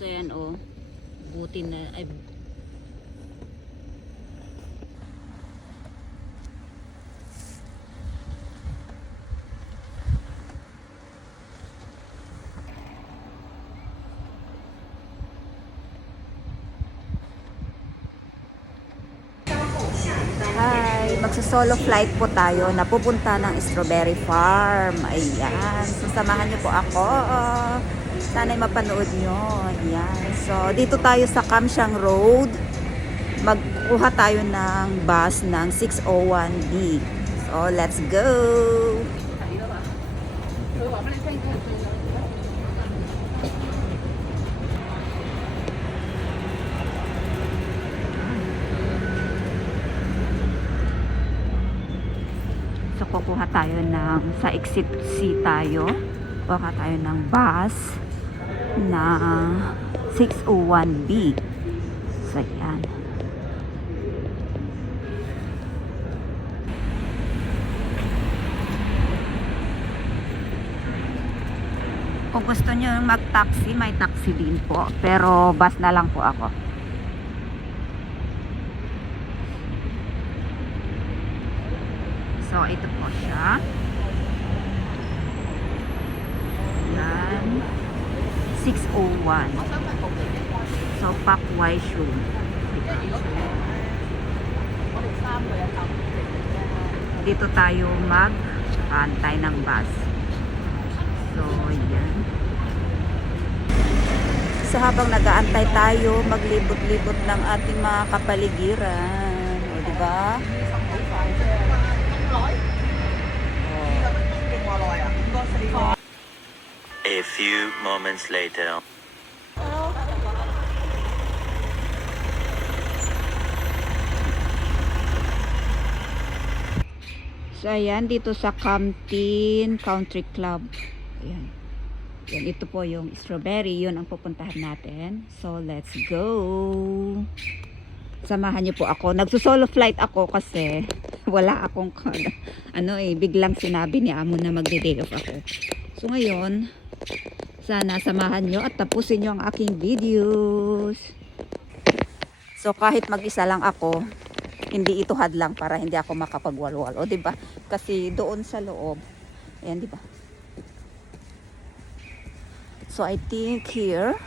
So ayan oh. Buti na ay Hi, magsa-solo flight po tayo na pupunta ng Strawberry Farm. Ayan, so samahan niyo po ako. Sana'y mapanood nyo. Ayan, so dito tayo sa Kamsiang Road. Magkuha tayo ng bus ng 601D. So let's go! So, kukuha tayo ng, sa exit C tayo, kukuha tayo ng bus na 601B. So, yan. Kung gusto nyo mag-taxi, may taxi din po. Pero, bus na lang po ako. So, ito po siya. Yan. 601. So, Pak Wai Shu. Dito tayo mag-antay ng bus. So, yan. So, habang nag-aantay tayo, maglibot-libot ng ating mga kapaligiran. O, diba? A few moments later. So, ayan, dito sa Camptin Country Club. Ayan. Yan, ito po yung strawberry. Yun ang pupuntahan natin. So, let's go! Samahan niyo po ako. Nagsusolo flight ako kasi wala akong biglang sinabi ni Amo na magde-day off ako. So, ngayon, sana samahan nyo at tapusin nyo ang aking videos. So, kahit mag-isa lang ako, hindi ito hadlang para hindi ako makapagwalwal. O, diba? Kasi doon sa loob, ayan, diba? So, I think here,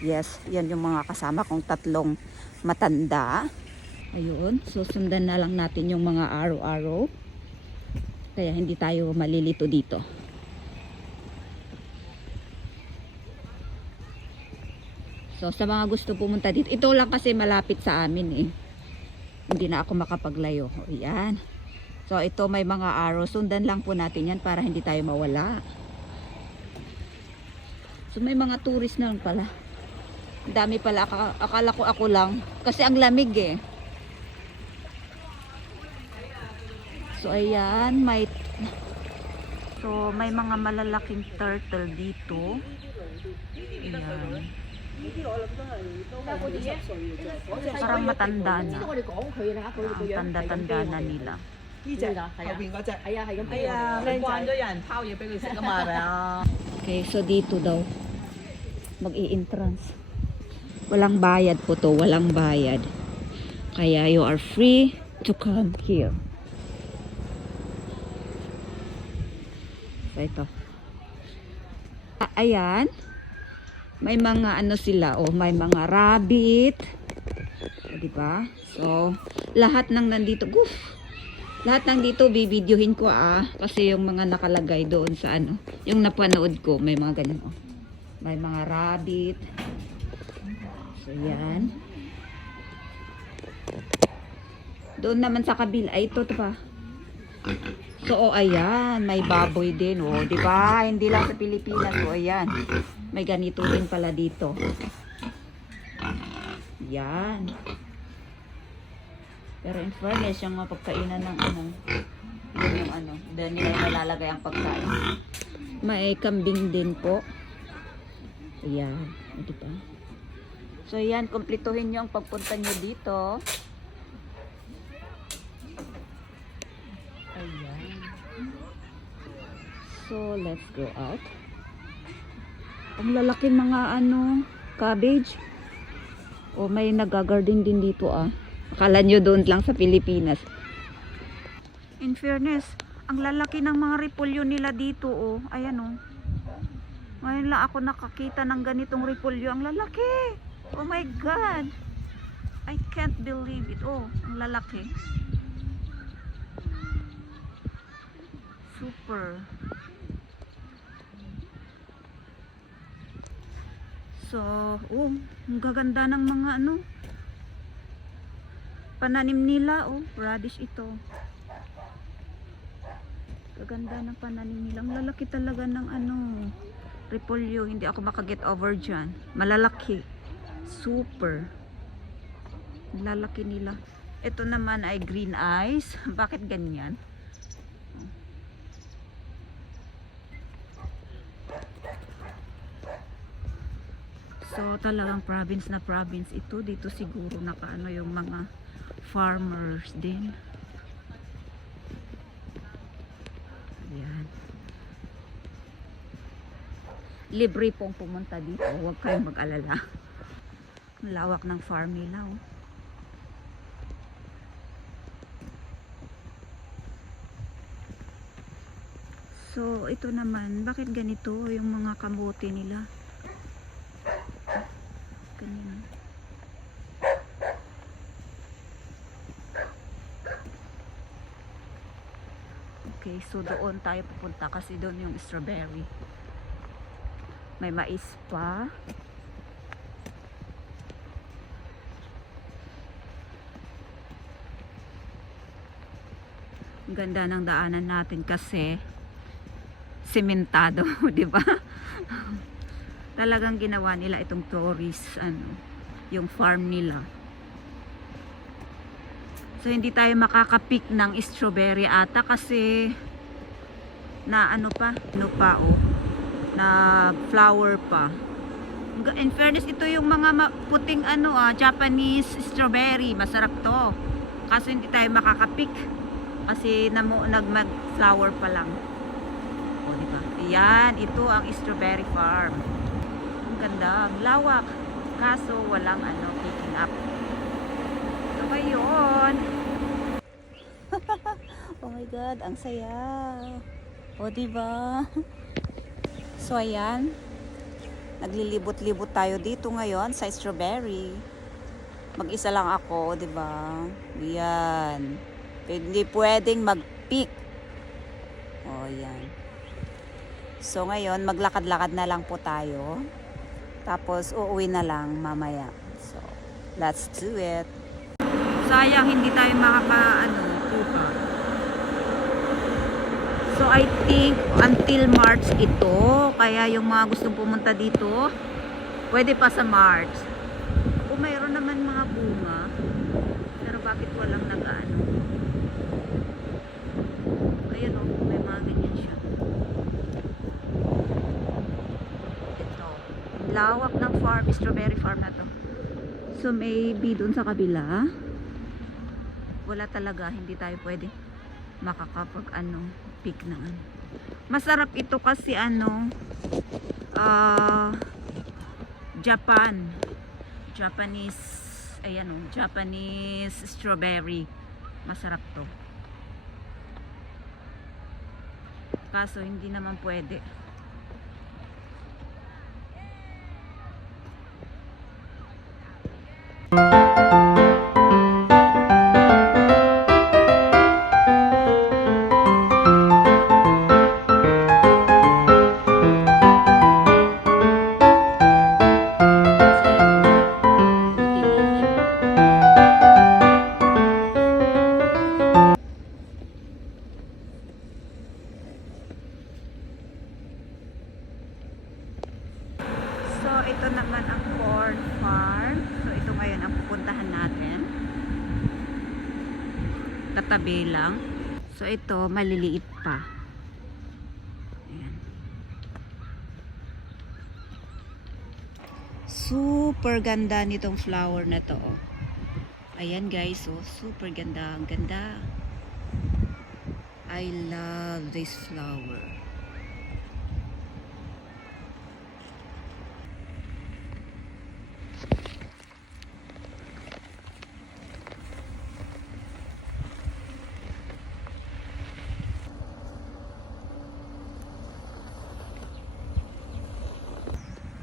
yes, yan yung mga kasama kong tatlong matanda. Ayun, so sundan na lang natin yung mga araw-araw. Kaya hindi tayo malilito dito. So, sa mga gusto pumunta dito, ito lang kasi malapit sa amin eh. Hindi na ako makapaglayo. Ayan. So, ito may mga araw. Sundan lang po natin yan para hindi tayo mawala. So, may mga tourist na lang pala. Dami pala. Akala ko ako lang. Kasi ang lamig eh. So, ayan. May mga malalaking turtle dito. Ayan. Parang matanda na. Tanda-tanda na nila. Okay, so dito daw mag-i-entrance. Walang bayad po to, walang bayad. Kaya you are free to come here. So ito. Ayan. May mga sila, may mga rabbit. O, diba? So, lahat ng nandito, lahat ng dito bibidyohin ko kasi yung mga nakalagay doon sa yung napanood ko, may mga ganyan May mga rabbit. So, yan. Doon naman sa kabila, ito pa. So, ayan, may baboy din, diba? Hindi lang sa Pilipinas, ayan. May ganito din pala dito. Yan. Pero in fairness, yung mga pagkainan ng doon nila nalalagay ang pagkain. May kambing din po. Ayan. Diba? So, yan. Kumpletuhin nyo ang pagpunta nyo dito. Ayan. So, let's go out. Ang lalaking mga ano, cabbage. O may nag-garden din dito ah. Akala nyo doon lang sa Pilipinas. In fairness, ang lalaki ng mga repolyo nila dito oh. Ayan oh. Ngayon lang ako nakakita ng ganitong repolyo. Ang lalaki. Oh my God. I can't believe it. Oh, ang lalaki. Super. So, oh, ang gaganda ng mga ano. Pananim nila, oh, radish ito. Gaganda ng pananim nila. Ang lalaki talaga ng ano, repolyo. Hindi ako makaget over dyan. Malalaki. Super. Ang lalaki nila. Ito naman ay green eyes. Bakit ganyan? So talagang province na province ito. Dito siguro nakaano yung mga farmers din. Ayan. Libre pong pumunta dito. Huwag kayong mag-alala. Ang lawak ng farm nila oh. So ito naman, bakit ganito yung mga kamote nila? Ganyan. Okay, so doon tayo pupunta kasi doon yung strawberry. May mais pa. Ang ganda ng daanan natin kasi sementado, 'di ba? Talagang ginawa nila itong tourist ano, yung farm nila. So hindi tayo makaka-pick ng strawberry ata kasi na ano pa oh, na flower pa. In fairness, ito yung mga puting ano Japanese strawberry, masarap to. Kaso hindi tayo makaka-pick kasi nag-flower pa lang. O, diba? Ayan, ito ang strawberry farm. Ang ganda, ang lawak. Kaso walang ano, picking up. So, ngayon. Oh my God, ang saya. O, diba? So, ayan. Naglilibot-libot tayo dito ngayon sa strawberry. Mag-isa lang ako, diba? Ayan. Hindi pwedeng mag-pick. O, ayan. So, ngayon, maglakad-lakad na lang po tayo. Tapos, uuwi na lang mamaya. So, let's do it. Sayang, hindi tayo kuha. So, I think, until March ito. Kaya, yung mga gustong pumunta dito, pwede pa sa March. Kung mayroon naman mga bunga, pero bakit walang nag-ano? Ayan o, may mga ganyan siya. Ito. Lawak ng farm, strawberry farm na to. So maybe dun sa kabila, wala talaga, hindi tayo pwede makakapag pick na ano. Masarap ito kasi Japanese, ayan o, Japanese strawberry. Masarap to. Kaso hindi naman pwede. So, ito naman ang corn farm. So, ito ngayon ang pupuntahan natin. Katabi lang. So, ito, maliliit pa. Ayan. Super ganda nitong flower na to. Ayan guys, so super ganda. Ang ganda. I love this flower.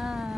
Hi.